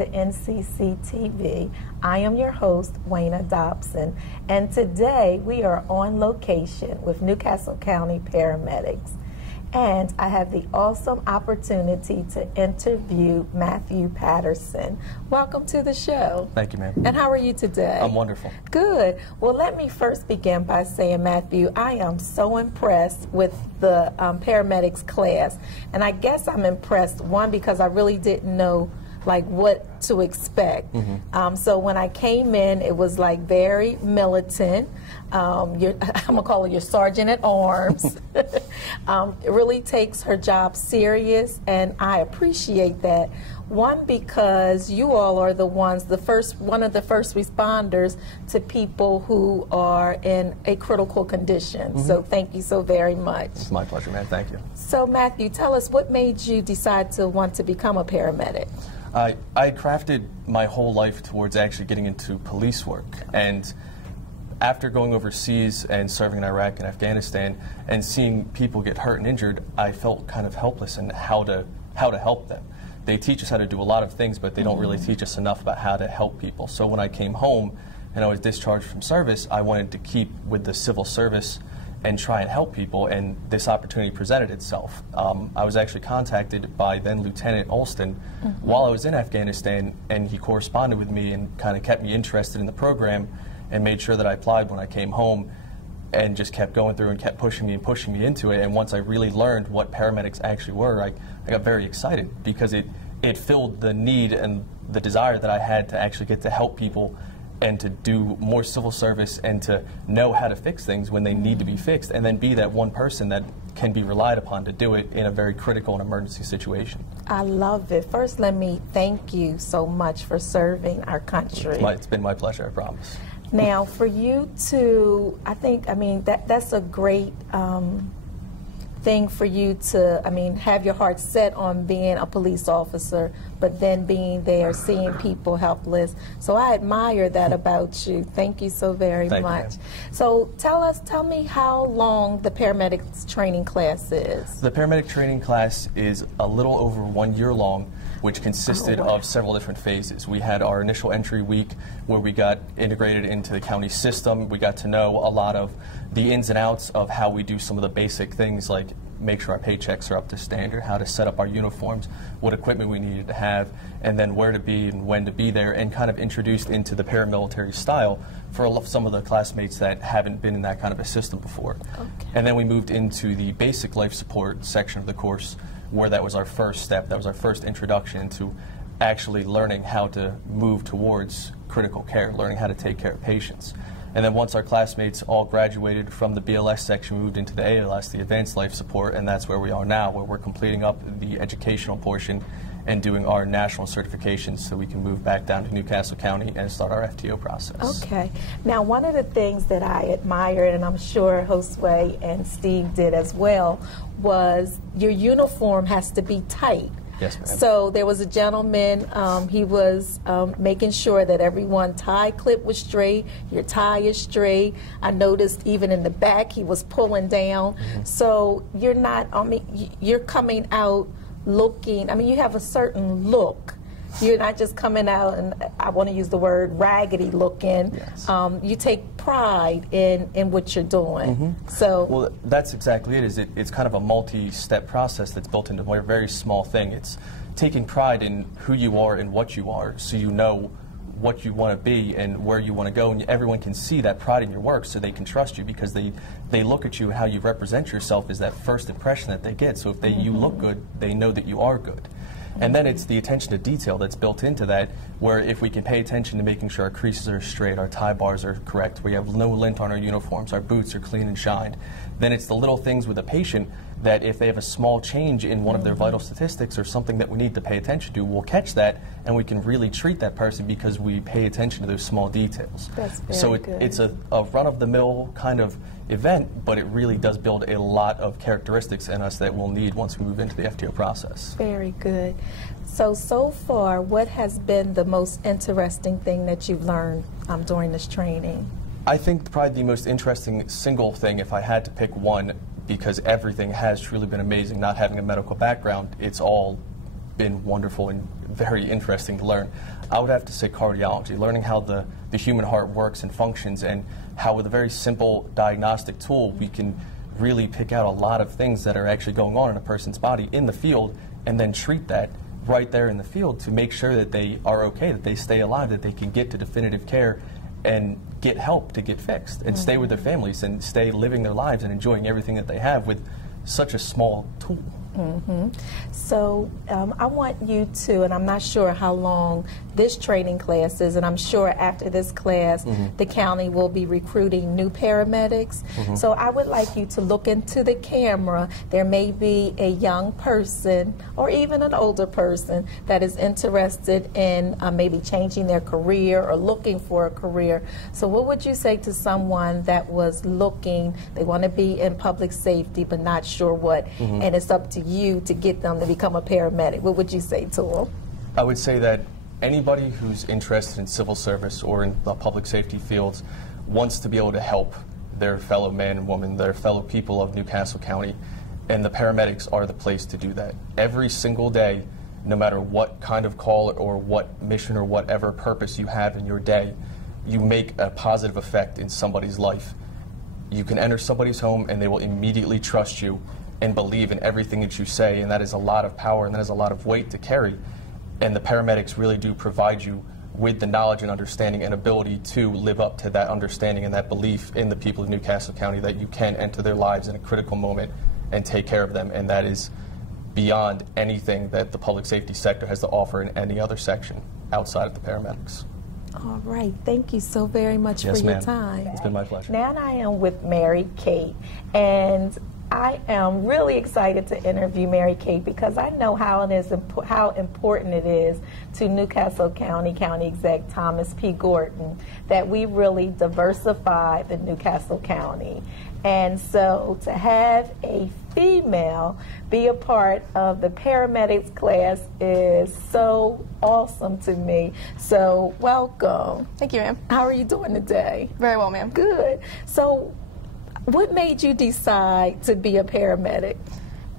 to NCC TV. I am your host, Wayna Dobson, and today we are on location with Newcastle County Paramedics. And I have the awesome opportunity to interview Matthew Patterson. Welcome to the show. Thank you, ma'am. And how are you today? I'm wonderful. Good. Well, let me first begin by saying, Matthew, I am so impressed with the paramedics class. And I guess I'm impressed, one, because I really didn't know like what to expect. So when I came in, it was like very militant. I'm gonna call her your sergeant at arms. It really takes her job serious, and I appreciate that. One, because you all are the ones, one of the first responders to people who are in a critical condition. So thank you so very much. It's my pleasure, man. Thank you. So Matthew, tell us what made you decide to want to become a paramedic? I crafted my whole life towards actually getting into police work, and after going overseas and serving in Iraq and Afghanistan and seeing people get hurt and injured, I felt kind of helpless in how to help them. They teach us how to do a lot of things, but they don't really teach us enough about how to help people. So when I came home and I was discharged from service, I wanted to keep with the civil service and try and help people, and this opportunity presented itself. I was actually contacted by then Lieutenant Alston while I was in Afghanistan, and he corresponded with me and kind of kept me interested in the program and made sure that I applied when I came home, and just kept going through and kept pushing me into it. And once I really learned what paramedics actually were, I got very excited because it filled the need and the desire that I had to actually get to help people and to do more civil service and to know how to fix things when they need to be fixed, and then be that one person that can be relied upon to do it in a very critical and emergency situation. I love it. First, let me thank you so much for serving our country. It's been my pleasure, I promise. Now, for you to, that's a great thing for you to, have your heart set on being a police officer, but then being there, seeing people helpless. So I admire that about you. Thank you so very much. So tell me how long the paramedics training class is. The paramedic training class is a little over 1 year long, which consisted of several different phases. We had our initial entry week where we got integrated into the county system. We got to know a lot of the ins and outs of how we do some of the basic things, like make sure our paychecks are up to standard, how to set up our uniforms, what equipment we needed to have, and then where to be and when to be there, and kind of introduced into the paramilitary style for some of the classmates that haven't been in that kind of a system before. And then we moved into the basic life support section of the course, where that was our first step, that was our first introduction to actually learning how to move towards critical care, learning how to take care of patients. And then once our classmates all graduated from the BLS section, we moved into the ALS, the Advanced Life Support, and that's where we are now, where we're completing up the educational portion and doing our national certifications so we can move back down to Newcastle County and start our FTO process. Okay. Now, one of the things that I admire, and I'm sure Josue and Steve did as well, was your uniform has to be tight. Yes, ma'am. So there was a gentleman, he was making sure that everyone tie clip was straight, your tie is straight. I noticed even in the back he was pulling down. So you're not, you're coming out looking, you have a certain look. You're not just coming out, and I want to use the word raggedy looking. Yes. You take pride in what you're doing. So, well, that's exactly it. It's kind of a multi-step process that's built into a very small thing. It's taking pride in who you are and what you are, so you know what you want to be and where you want to go, and everyone can see that pride in your work, so they can trust you because they look at you, how you represent yourself is that first impression that they get. So if you look good, they know that you are good. And then it's the attention to detail that's built into that, where if we can pay attention to making sure our creases are straight, our tie bars are correct, we have no lint on our uniforms, our boots are clean and shined, then it's the little things with a patient that if they have a small change in one of their vital statistics or something that we need to pay attention to, we'll catch that and we can really treat that person because we pay attention to those small details. That's very so good. It's a run-of-the-mill kind of event, but it really does build a lot of characteristics in us that we'll need once we move into the FTO process. Very good. So far, what has been the most interesting thing that you've learned during this training? I think probably the most interesting single thing, if I had to pick one, because everything has truly been amazing, not having a medical background, it's all been wonderful and very interesting to learn. I would have to say cardiology, learning how the human heart works and functions, and how with a very simple diagnostic tool we can really pick out a lot of things that are actually going on in a person's body in the field, and then treat that right there in the field to make sure that they are okay, that they stay alive, that they can get to definitive care and get help to get fixed, and stay with their families and stay living their lives and enjoying everything that they have with such a small tool. So I want you to, and I'm not sure how long this training class is, and I'm sure after this class the county will be recruiting new paramedics. So I would like you to look into the camera. There may be a young person or even an older person that is interested in maybe changing their career or looking for a career. So what would you say to someone that was looking, they want to be in public safety but not sure what, and it's up to you to get them to become a paramedic? What would you say to them? I would say that anybody who's interested in civil service or in the public safety fields wants to be able to help their fellow man and woman, their fellow people of Newcastle County, and the paramedics are the place to do that. Every single day, no matter what kind of call or what mission or whatever purpose you have in your day, you make a positive effect in somebody's life. You can enter somebody's home and they will immediately trust you and believe in everything that you say, and that is a lot of power and that is a lot of weight to carry. And the paramedics really do provide you with the knowledge and understanding and ability to live up to that understanding and that belief in the people of Newcastle County that you can enter their lives in a critical moment and take care of them, and that is beyond anything that the public safety sector has to offer in any other section outside of the paramedics. All right, thank you so very much for your time. It's been my pleasure. Now I am with Mary Kate, and I am really excited to interview Mary Kate because I know how important it is to Newcastle County Exec Thomas P. Gordon that we really diversify the Newcastle County. And so to have a female be a part of the paramedics class is so awesome to me. So welcome. Thank you, ma'am. How are you doing today? Very well, ma'am. Good. So what made you decide to be a paramedic?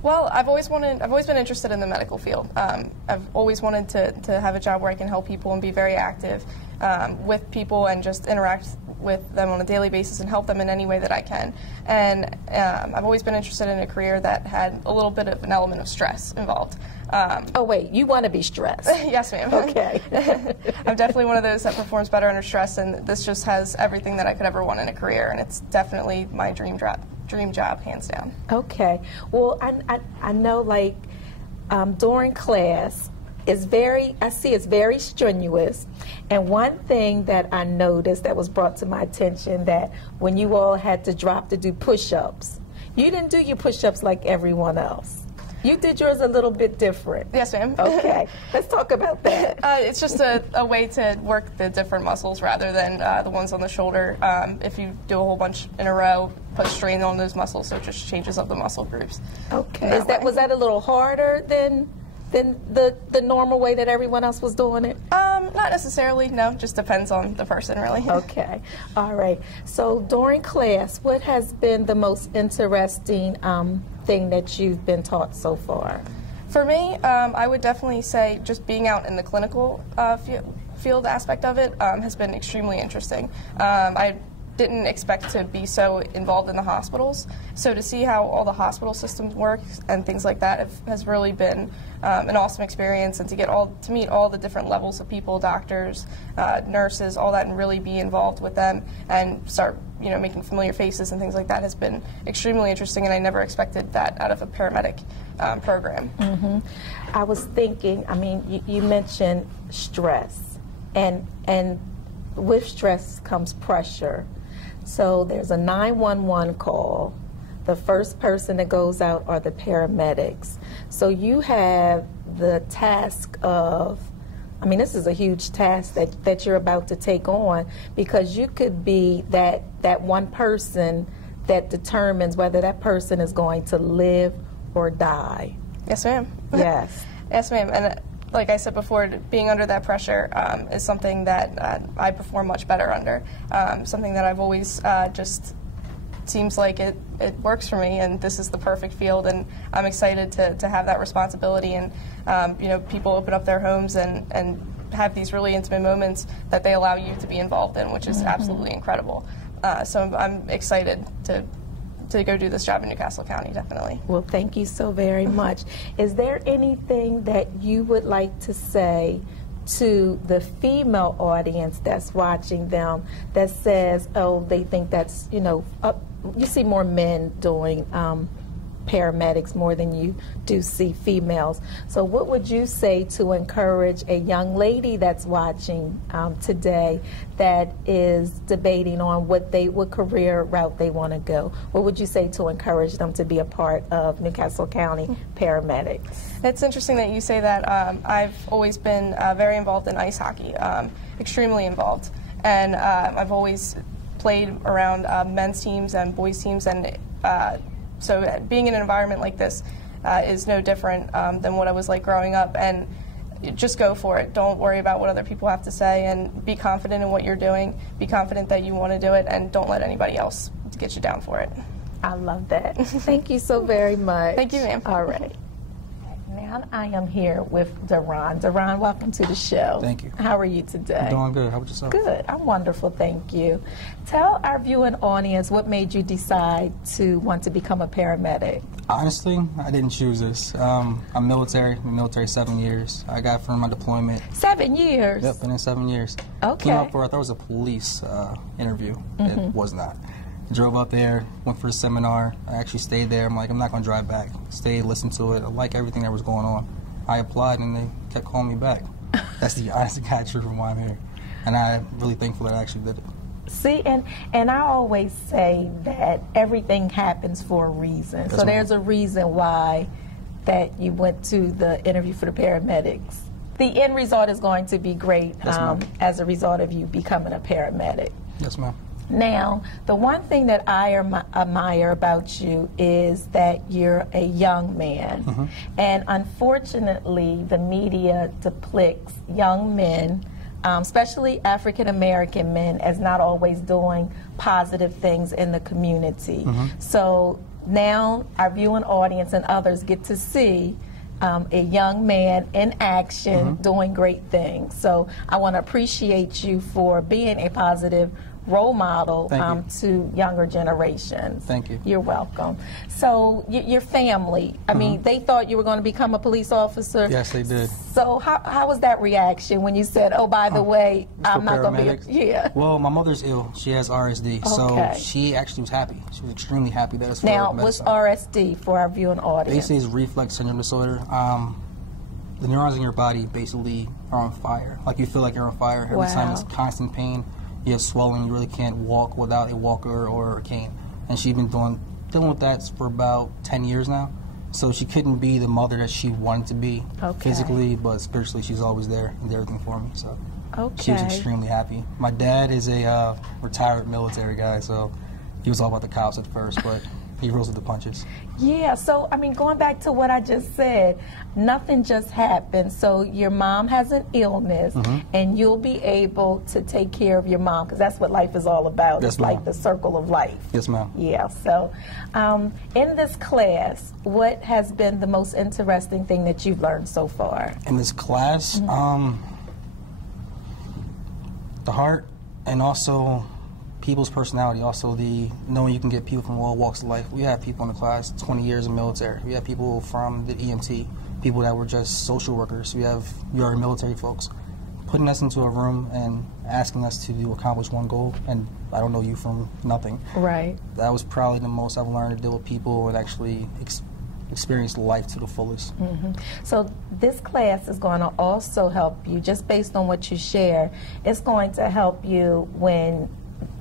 Well, I've always been interested in the medical field. I've always wanted to have a job where I can help people and be very active with people and just interact with them on a daily basis and help them in any way that I can. And I've always been interested in a career that had a little bit of an element of stress involved. Oh wait, you want to be stressed? Yes, ma'am. Okay. I'm definitely one of those that performs better under stress, and this just has everything that I could ever want in a career, and it's definitely my dream job, hands down. Okay. Well, I know, like, during class, it's very strenuous. And one thing that I noticed that was brought to my attention, that when you all had to drop to do push-ups, you didn't do your push-ups like everyone else. You did yours a little bit different. Yes, ma'am. Okay. Let's talk about that. It's just a way to work the different muscles rather than the ones on the shoulder. If you do a whole bunch in a row, put strain on those muscles, so it just changes up the muscle groups. Okay. Was that a little harder than the normal way that everyone else was doing it? Not necessarily, no. Just depends on the person, really. Okay. All right. So during class, what has been the most interesting thing that you've been taught so far? For me, I would definitely say just being out in the clinical field aspect of it has been extremely interesting. I didn't expect to be so involved in the hospitals, so to see how all the hospital systems work and things like that has really been an awesome experience, and to meet all the different levels of people, doctors, nurses, all that, and really be involved with them and start making familiar faces and things like that has been extremely interesting, and I never expected that out of a paramedic program. I was thinking, I mean, you mentioned stress, and with stress comes pressure. So there's a 911 call. The first person that goes out are the paramedics. So you have the task of, I mean, this is a huge task that you're about to take on, because you could be that one person that determines whether that person is going to live or die. Yes, ma'am. Yes. Yes, ma'am. And like I said before, being under that pressure is something that I perform much better under. Something that I've always just seems like it works for me, and this is the perfect field, and I'm excited to have that responsibility. And you know, people open up their homes and have these really intimate moments that they allow you to be involved in, which is absolutely incredible. So I'm excited to go do this job in Newcastle County, definitely. Well, thank you so very much. Is there anything that you would like to say to the female audience that's watching them that says, oh, they think that's, you know, you see more men doing paramedics more than you do see females. So what would you say to encourage a young lady that's watching today that is debating on what career route they want to go? What would you say to encourage them to be a part of Newcastle County Paramedics? It's interesting that you say that. I've always been very involved in ice hockey, extremely involved. And I've always played around men's teams and boys teams, and so being in an environment like this is no different than what I was like growing up. And just go for it. Don't worry about what other people have to say, and be confident in what you're doing. Be confident that you want to do it, and don't let anybody else get you down for it. I love that. Thank you so very much. Thank you, ma'am. All right. Now I am here with Deron. Deron, welcome to the show. Thank you. How are you today? I'm doing good. How about yourself? Good. I'm wonderful, thank you. Tell our viewing audience what made you decide to want to become a paramedic. Honestly, I didn't choose this. I'm military. I'm military 7 years. I got from my deployment. 7 years? Yep, been in 7 years. Okay. Came up for, I thought it was a police interview. It was not. Drove up there, went for a seminar. I actually stayed there. I'm like, I'm not going to drive back. Stayed, listened to it. I like everything that was going on. I applied, and they kept calling me back. That's the honest God truth from why I'm here. And I'm really thankful that I actually did it. See, and I always say that everything happens for a reason. So there's a reason why that you went to the interview for the paramedics. The end result is going to be great as a result of you becoming a paramedic. Yes, ma'am. Now, the one thing that I admire about you is that you're a young man. And unfortunately, the media depicts young men, especially African American men, as not always doing positive things in the community. So now our viewing audience and others get to see a young man in action doing great things. So I want to appreciate you for being a positive role model to younger generations. Thank you. You're welcome. So your family, I mean, they thought you were going to become a police officer. Yes, they did. So how was that reaction when you said, oh, by the way, I'm not going to be Yeah. Well, my mother's ill. She has RSD. So she actually was happy. She was extremely happy that it's for Now, medicine. what's RSD for our viewing audience? Basically, it's reflex syndrome disorder. The neurons in your body basically are on fire. Like you feel like you're on fire. Every time it's constant pain. You have swelling, you really can't walk without a walker or a cane. And she's been dealing with that for about 10 years now. So she couldn't be the mother that she wanted to be physically, but spiritually she's always there and did everything for me. So she was extremely happy. My dad is a retired military guy, so he was all about the cops at first, but he rolls with the punches. Yeah, so, I mean, going back to what I just said, nothing just happened. So your mom has an illness, and you'll be able to take care of your mom, because that's what life is all about. Yes, it's like the circle of life. Yes, ma'am. Yeah, so in this class, what has been the most interesting thing that you've learned so far? In this class, the heart, and also people's personality, also the knowing you can get people from all walks of life. We have people in the class 20 years in military. We have people from the EMT, people that were just social workers. We have your military folks. Putting us into a room and asking us to accomplish one goal, and I don't know you from nothing. Right. That was probably the most I've learned to deal with people and actually experience life to the fullest. So this class is going to also help you, just based on what you share, it's going to help you when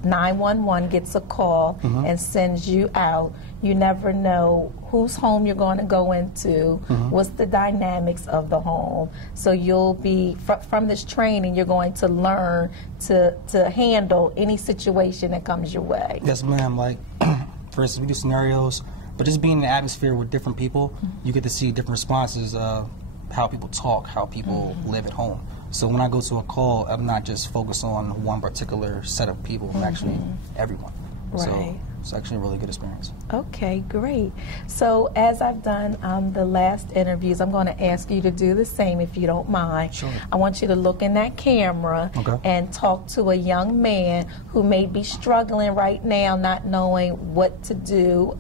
911 gets a call and sends you out. You never know whose home you're going to go into, what's the dynamics of the home. So you'll be, from this training, you're going to learn to handle any situation that comes your way. Yes, ma'am. Like, for instance, we do scenarios, but just being in the atmosphere with different people, you get to see different responses of how people talk, how people live at home. So when I go to a call, I'm not just focused on one particular set of people, I'm actually everyone. So it's actually a really good experience. Okay, great. So as I've done the last interviews, I'm going to ask you to do the same if you don't mind. Sure. I want you to look in that camera and talk to a young man who may be struggling right now, not knowing what to do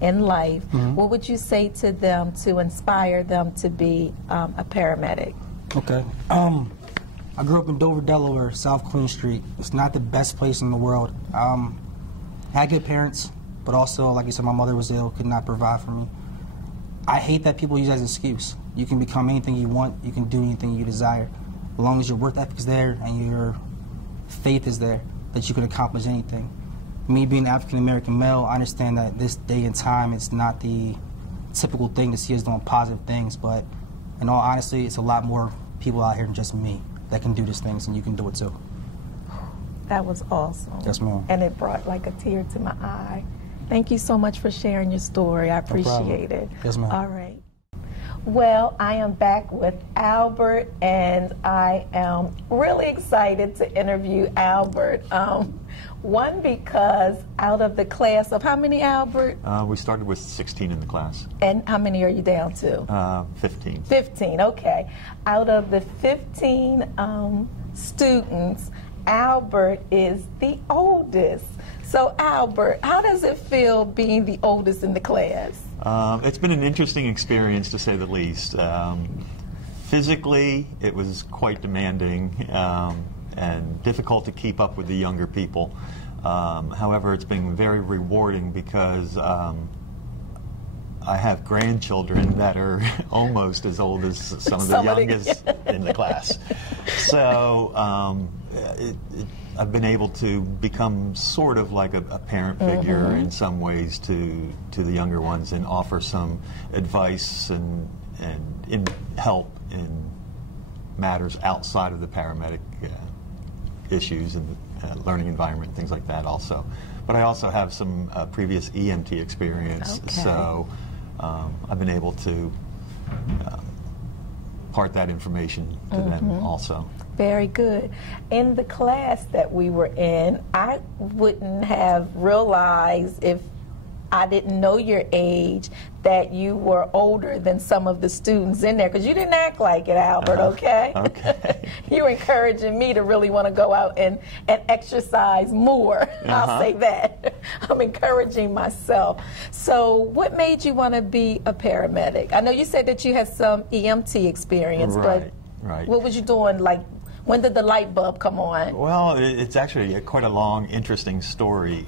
in life. What would you say to them to inspire them to be a paramedic? Okay. I grew up in Dover, Delaware, South Queen Street. It's not the best place in the world. I had good parents, but also, like you said, my mother was ill, could not provide for me. I hate that people use that as an excuse. You can become anything you want, you can do anything you desire. As long as your work ethic is there and your faith is there, that you can accomplish anything. Me being an African-American male, I understand that this day and time, it's not the typical thing to see us doing positive things, but in all honesty, it's a lot more people out here than just me that can do these things, and you can do it too. That was awesome. Yes, ma'am. And it brought like a tear to my eye. Thank you so much for sharing your story. I appreciate it. Yes, ma'am. All right. Well, I am back with Albert, and I am really excited to interview Albert. One, because out of the class of how many, Albert? We started with 16 in the class. And how many are you down to? 15. 15, okay. Out of the 15 students, Albert is the oldest. So Albert, how does it feel being the oldest in the class? It's been an interesting experience, to say the least. Physically, it was quite demanding and difficult to keep up with the younger people. However, it's been very rewarding because I have grandchildren that are almost as old as some of the youngest in the class. So I've been able to become sort of like a parent figure in some ways to the younger ones, and offer some advice and help in matters outside of the paramedic issues and learning environment, things like that also. But I also have some previous EMT experience, so I've been able to part that information to them also. Very good. In the class that we were in, I wouldn't have realized, if I didn't know your age, that you were older than some of the students in there, because you didn't act like it, Albert, okay? Okay. You were encouraging me to really want to go out and exercise more. I'll say that. I'm encouraging myself. So what made you want to be a paramedic? I know you said that you had some EMT experience, but what was you doing? Like, when did the light bulb come on? Well, it's actually quite a long, interesting story.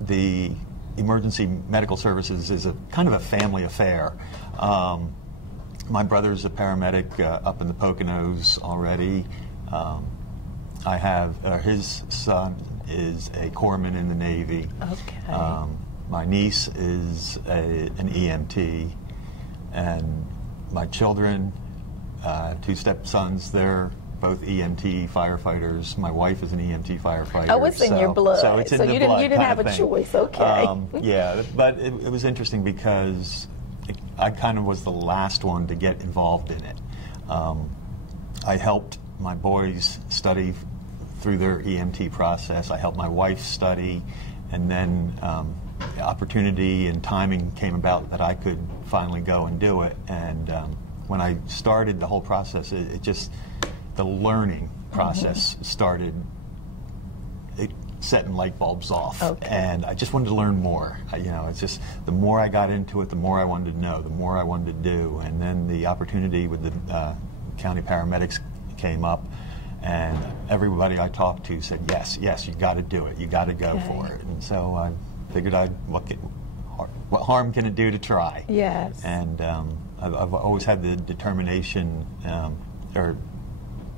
The emergency medical services is a kind of a family affair. My brother's a paramedic up in the Poconos already. I have his son is a corpsman in the Navy. Okay. My niece is an EMT, and my children, two stepsons, they're both EMT firefighters. My wife is an EMT firefighter. Oh, it's in your blood. So it's in the blood. You didn't have a choice, okay. Yeah, but it was interesting because I kind of was the last one to get involved in it. I helped my boys study through their EMT process. I helped my wife study, and then the opportunity and timing came about that I could finally go and do it. And when I started the whole process, it just, the learning process started setting light bulbs off, and I just wanted to learn more. You know, it's just the more I got into it, the more I wanted to know, the more I wanted to do. And then the opportunity with the county paramedics came up, and everybody I talked to said, yes, you got to do it, you got to go for it. And so I figured what harm can it do to try? Yes. And I've always had the determination, or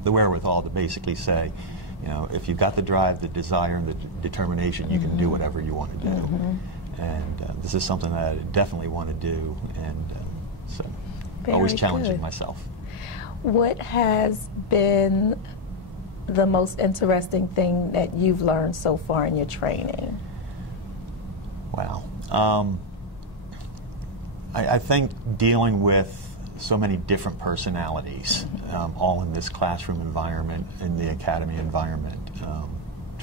the wherewithal to basically say, you know, if you've got the drive, the desire, and the determination, you can do whatever you want to do. And this is something that I definitely want to do, and so always challenging myself. What has been the most interesting thing that you've learned so far in your training? Wow. I think dealing with so many different personalities, all in this classroom environment, in the academy environment,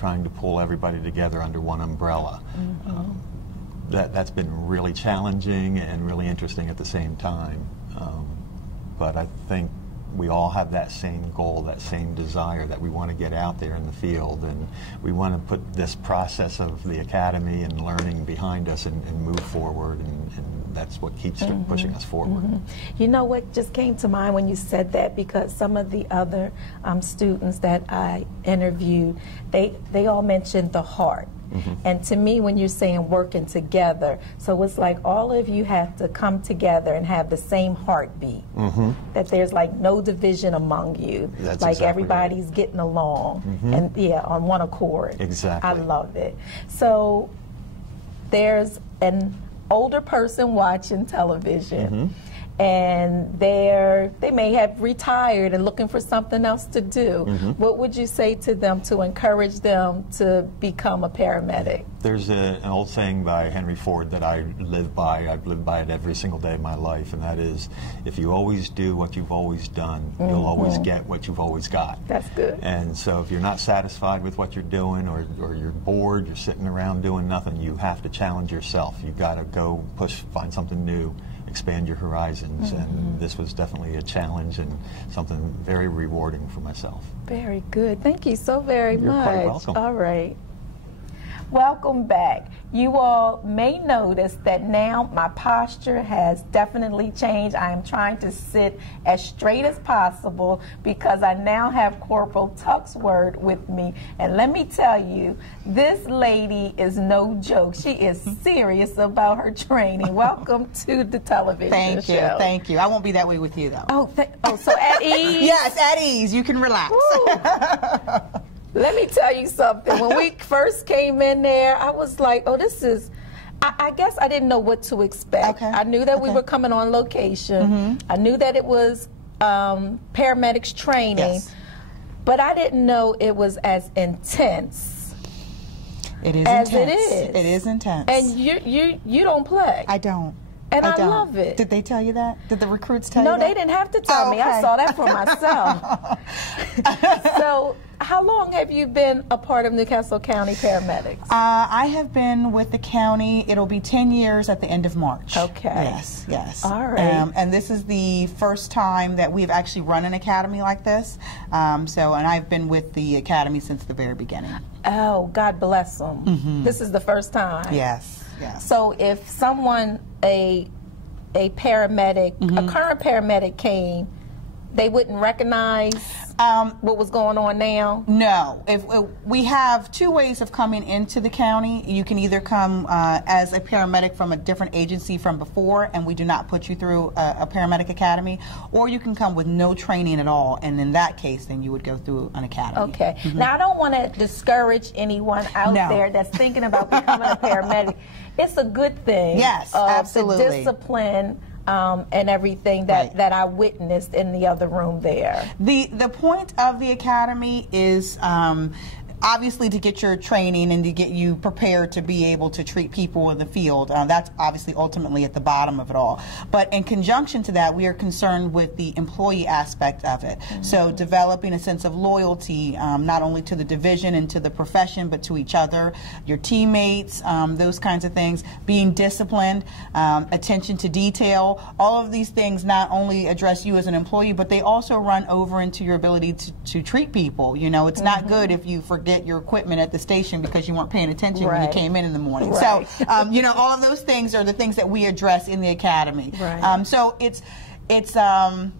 trying to pull everybody together under one umbrella. That's been really challenging and really interesting at the same time. But I think we all have that same goal, that same desire that we want to get out there in the field, and we want to put this process of the academy and learning behind us and move forward, and that's what keeps pushing us forward. You know what just came to mind when you said that, because some of the other students that I interviewed, they all mentioned the heart. And to me, when you're saying working together, so it's like all of you have to come together and have the same heartbeat. That there's like no division among you. That's like exactly everybody's right. getting along and on one accord. Exactly. I love it. So there's an older person watching television. And they may have retired and looking for something else to do. What would you say to them to encourage them to become a paramedic? There's an old saying by Henry Ford that I live by. I've lived by it every single day of my life, and that is, if you always do what you've always done, you'll always get what you've always got. That's good. And so if you're not satisfied with what you're doing, or you're bored, you're sitting around doing nothing, you have to challenge yourself. You've got to go find something new, expand your horizons, and this was definitely a challenge and something very rewarding for myself. Very good. Thank you so very You're much. quite welcome. All right. Welcome back. You all may notice that now my posture has definitely changed. I am trying to sit as straight as possible because I now have Corporal Tuxworth with me. And let me tell you, this lady is no joke. She is serious about her training. Welcome to the television show. Thank you. I won't be that way with you, though. Oh, so at ease? Yes, at ease. You can relax. Let me tell you something. When we first came in there, I was like, oh, this is, I guess I didn't know what to expect. Okay. I knew that we were coming on location. I knew that it was paramedics training, Yes. but I didn't know it was as intense. It is As intense. it is. It is intense. And you don't play. I don't. And I don't. love it. Did they tell you that? Did the recruits tell you No, that? they didn't have to tell me. I okay. saw that for myself. So, how long have you been a part of Newcastle County Paramedics? I have been with the county. It'll be 10 years at the end of March. Okay. Yes, yes. All right. And this is the first time that we've actually run an academy like this. And I've been with the academy since the very beginning. Oh, God bless them. This is the first time. Yes, yes. So if someone, a paramedic, a current paramedic came, they wouldn't recognize what was going on now? No. If we have two ways of coming into the county. You can either come as a paramedic from a different agency from before, and we do not put you through a paramedic academy, or you can come with no training at all, and in that case, then you would go through an academy. Okay. Now, I don't want to discourage anyone out there that's thinking about becoming a paramedic. It's a good thing. Yes, absolutely. The discipline and everything that I witnessed in the other room there. The point of the academy is obviously to get your training and to get you prepared to be able to treat people in the field. That's obviously ultimately at the bottom of it all. But in conjunction to that, we are concerned with the employee aspect of it. So developing a sense of loyalty, not only to the division and to the profession, but to each other, your teammates, those kinds of things. Being disciplined, attention to detail, all of these things not only address you as an employee, but they also run over into your ability to treat people. You know, it's not good if you forget your equipment at the station because you weren't paying attention when you came in the morning. So, you know, all of those things are the things that we address in the academy. So it's not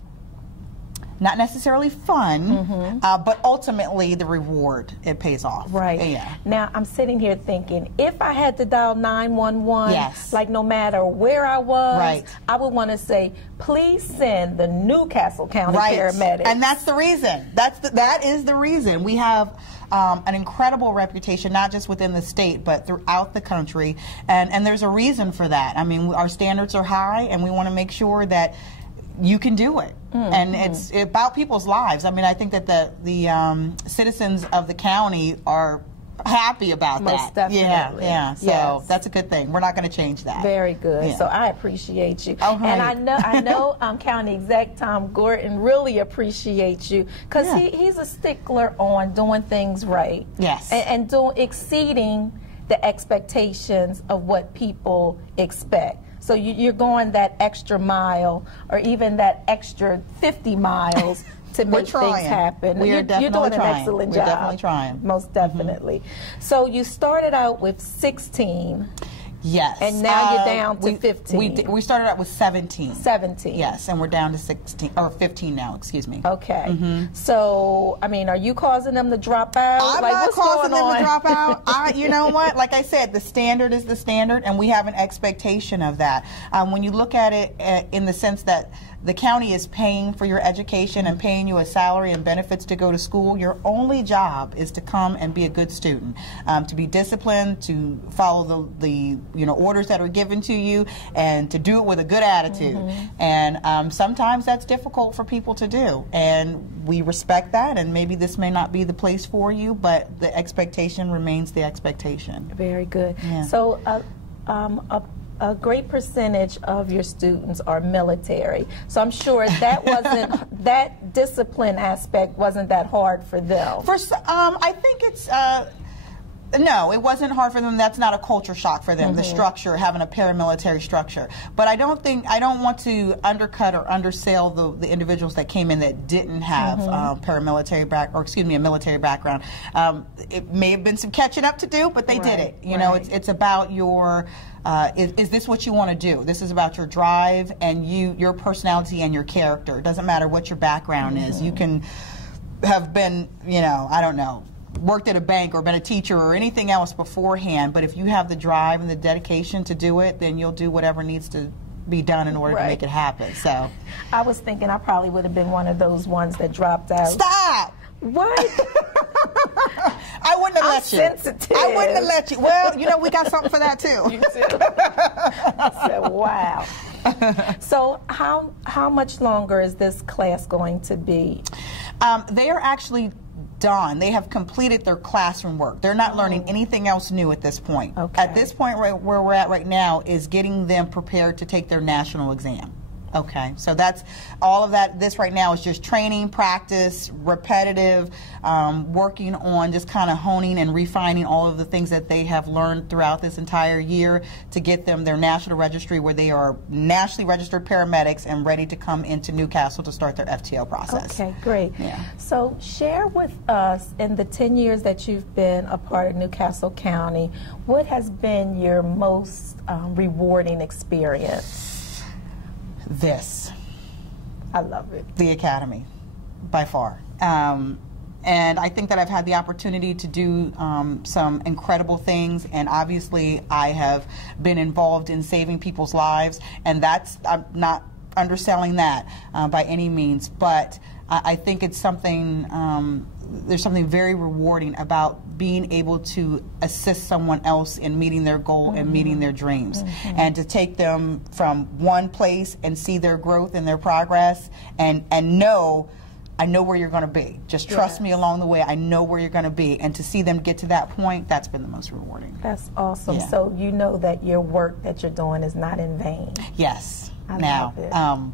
necessarily fun, but ultimately the reward, it pays off. Yeah. Now, I'm sitting here thinking, if I had to dial 911, like no matter where I was, I would want to say, please send the Newcastle County paramedics. And that's the reason. That is the reason. We have an incredible reputation, not just within the state, but throughout the country. And there's a reason for that. I mean, our standards are high, and we want to make sure that you can do it. And it's about people's lives. I mean, I think that the citizens of the county are happy about Most that. definitely. Yeah. So Yes. that's a good thing. We're not going to change that. Very good. Yeah. So I appreciate you. Oh, and right. I know County Exec Tom Gordon really appreciates you because Yeah. he's a stickler on doing things right. Yes. And exceeding the expectations of what people expect. So you're going that extra mile or even that extra 50 miles to make things happen. You're doing an excellent job. We're definitely trying. Most definitely. So you started out with 16. Yes. And now you're down to 15. We started out with 17. 17. Yes, and we're down to 16 or 15 now. Excuse me. Okay. So, I mean, are you causing them to drop out? I'm like, not what's causing going them on? to drop out. You know what? Like I said, the standard is the standard, and we have an expectation of that. When you look at it in the sense that the county is paying for your education and paying you a salary and benefits to go to school, your only job is to come and be a good student, to be disciplined, to follow the orders that are given to you, and to do it with a good attitude. And sometimes that's difficult for people to do, and we respect that, and maybe this may not be the place for you, but the expectation remains the expectation. Very good. Yeah. So, a great percentage of your students are military. So I'm sure that wasn't that discipline aspect wasn't that hard for them. I think it's. No, it wasn't hard for them. That's not a culture shock for them, the structure, having a paramilitary structure. But I don't want to undercut or undersell the individuals that came in that didn't have a military background. It may have been some catching up to do, but they did it. You know, it's about your, is this what you want to do? This is about your drive and your personality and your character. It doesn't matter what your background is. You can have been, I don't know, worked at a bank or been a teacher or anything else beforehand, but if you have the drive and the dedication to do it, then you'll do whatever needs to be done in order to make it happen. So I was thinking I probably would have been one of those ones that dropped out. Stop! What? I wouldn't have let you. Sensitive. I wouldn't have let you. Well, we got something for that too. You too. I said, wow. So how much longer is this class going to be? They are actually done. They have completed their classroom work. They're not learning anything else new at this point. Okay. At this point, where we're at right now is getting them prepared to take their national exam. Okay, so that's all of that. This right now is just training, practice, repetitive, working on just kind of honing and refining all of the things that they have learned throughout this entire year to get them their national registry where they are nationally registered paramedics and ready to come into Newcastle to start their FTO process. Okay, great. Yeah. So share with us, in the 10 years that you've been a part of Newcastle County, what has been your most rewarding experience? This. I love it. The Academy, by far. And I think that I've had the opportunity to do some incredible things, and obviously I have been involved in saving people's lives, and I'm not underselling that by any means, but I think it's something, there's something very rewarding about being able to assist someone else in meeting their goal and meeting their dreams, and to take them from one place and see their growth and their progress, and know, I know where you're going to be. Just trust me along the way. I know where you're going to be. And to see them get to that point, that's been the most rewarding. That's awesome. Yeah. So you know that your work that you're doing is not in vain. Yes. I now, love it.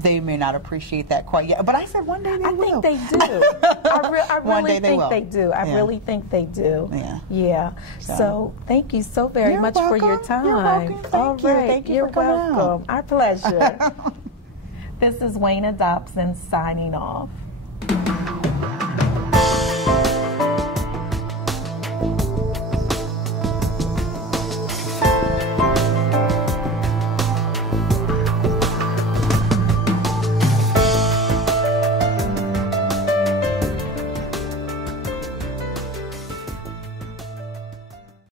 They may not appreciate that quite yet, but I said one day they will. I think they do. I One really day they think will. they do. I really think they do. Yeah. Yeah. So thank you so very much for your time. You're welcome. Thank you. All right. Thank you You're for coming welcome. out. Our pleasure. This is Wayna Dobson signing off.